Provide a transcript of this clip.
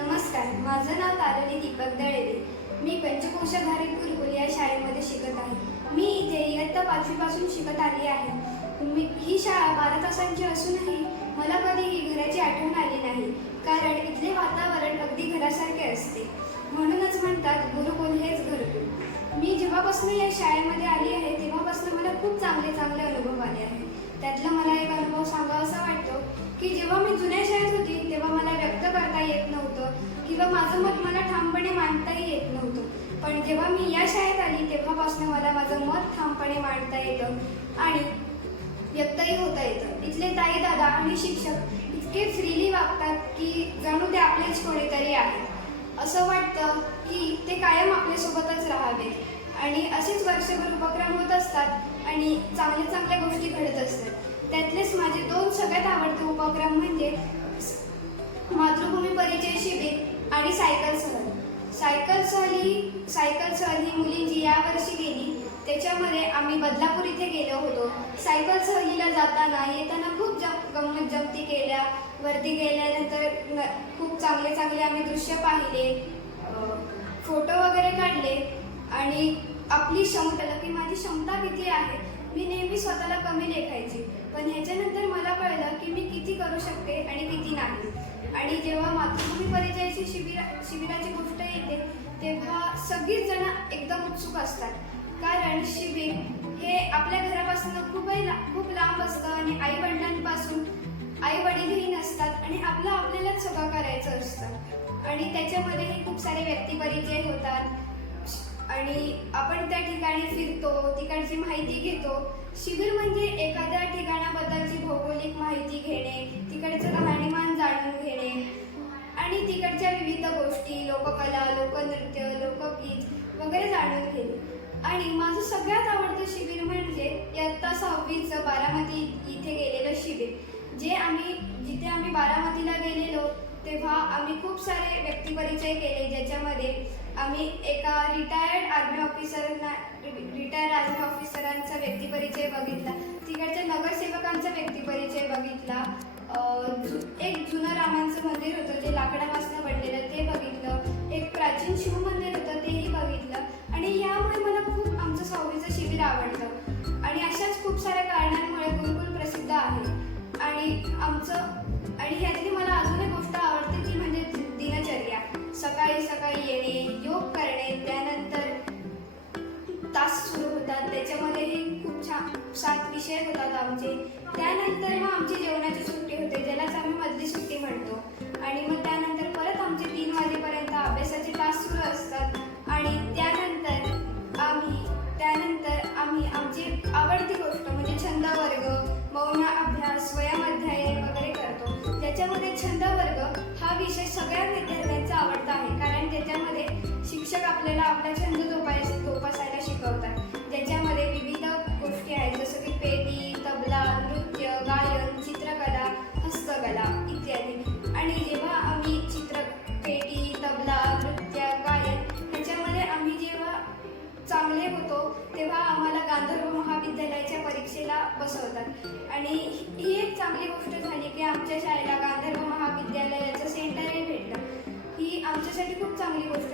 नमस्कार माझं नाव तारणी दीपक दळेवे. मी पंचकोश घारीत गुरुकुल या शाळेमध्ये शिकत आहे. मी इथे इयत्ता पाचवीपासून शिकत आली आहे. मी ही शाळा बारा तासांची असूनही मला कधीही घराची आठवण आली नाही कारण इथले वातावरण अगदी घरासारखे असते. म्हणूनच म्हणतात गुरुकुल हेच घरकुल मी जेव्हापासून या शाळेमध्ये आली आहे तेव्हापासून मला खूप चांगले चांगले अनुभव मत मला ठामपणे मांडताही येत नव्हतं. पण जेव्हा मी या शाळेत आली तेव्हापासून मला माझं मत ठामपणे मांडता येतं आणि व्यक्तही होता येतं. इथले ताई दादा आणि शिक्षक इतके फ्रीली वागतात की जणू ते आपलेच कोणीतरी आहे. असं वाटतं की ते कायम आपल्यासोबतच राहावे आणि असेच वर्षभर उपक्रम होत असतात आणि चांगल्या चांगल्या गोष्टी घडत असतात. त्यातलेच माझे दोन सगळ्यात आवडते उपक्रम म्हणजे मातृभूमी परिचय शिबिर आणि सायकल सहल. सायकल सहली सायकल सहल ही मुलींची यावर्षी गेली. त्याच्यामध्ये आम्ही बदलापूर इथे गेलो होतो. सायकल सहलीला जाताना येताना खूप जम गंमत जमती केल्या वरती गेल्यानंतर न खूप चांगले चांगले आम्ही दृश्य पाहिले फोटो वगैरे काढले आणि आपली क्षमता की माझी क्षमता किती आहे मी नेहमी स्वतःला कमी लेखायची. पण ह्याच्यानंतर मला कळलं आणि जेव्हा मातृभूमी परिचयाची शिबिरा शिबिराची गोष्ट येते तेव्हा सगळीच जण एकदम उत्सुक असतात. कारण शिबिर हे आपल्या घरापासून खूपही ला खूप लांब असतं आणि आई वडिलांपासून आई वडीलही नसतात आणि आपलं आपल्यालाच सगळं करायचं असतं. आणि त्याच्यामध्येही खूप सारे व्यक्तिपरिचय होतात. आणि आपण त्या ठिकाणी फिरतो तिकडची माहिती घेतो. शिबिर म्हणजे एखाद्या ठिकाणाबद्दलची भौगोलिक माहिती घेणे तिकडचं आणि माझं सगळ्यात आवडतं शिबिर म्हणजे इयत्ता सहावीचं बारामती इथे गेलेलं शिबिर. जे आम्ही जिथे आम्ही बारामतीला गेलेलो तेव्हा आम्ही खूप सारे व्यक्तिपरिचय केले ज्याच्यामध्ये आम्ही एका रिटायर्ड आर्मी ऑफिसरांना रिटायर्ड आर्मी ऑफिसरांचा व्यक्तिपरिचय बघितला. तिकडच्या नगरसेवकांचा व्यक्तिपरिचय बघितला. एक जुनं सहावीचं आवडतं. आणि अशाच खूप साऱ्या कारणांमुळे गुरुकुल प्रसिद्ध आहे. आणि आमचं आणि ह्यातली मला अजून एक गोष्ट आवडते ती म्हणजे दिनचर्या. सकाळी सकाळी येणे योग करणे त्यानंतर तास सुरू होतात. त्याच्यामध्येही खूप छान सात विषय होतात आमचे. त्यानंतर मग आमची जेवणाची सुट्टी होते ज्यालाच आम्ही मधली सुट्टी म्हणतो. आणि मग त्यानंतर सगळ्याच विद्यार्थ्यांचा आवडता आहे. कारण त्याच्यामध्ये शिक्षक आपल्याला आपला छंद जोपास जोपासायला शिकवतात. त्याच्यामध्ये विविध गोष्टी आहेत जसं की पेटी तबला नृत्य गायन चित्रकला हस्तकला इत्यादी. आणि जेव्हा आम्ही चित्र पेटी तबला नृत्य गायन ह्याच्यामध्ये आम्ही जेव्हा चांगले होतो तेव्हा आम्हाला गांधर्व महाविद्यालयाच्या परीक्षेला बसवतात. आणि ही एक चांगली गोष्ट झाली की आमच्या शाळेला गांधर्व 책이 खूप चांगली गोष्ट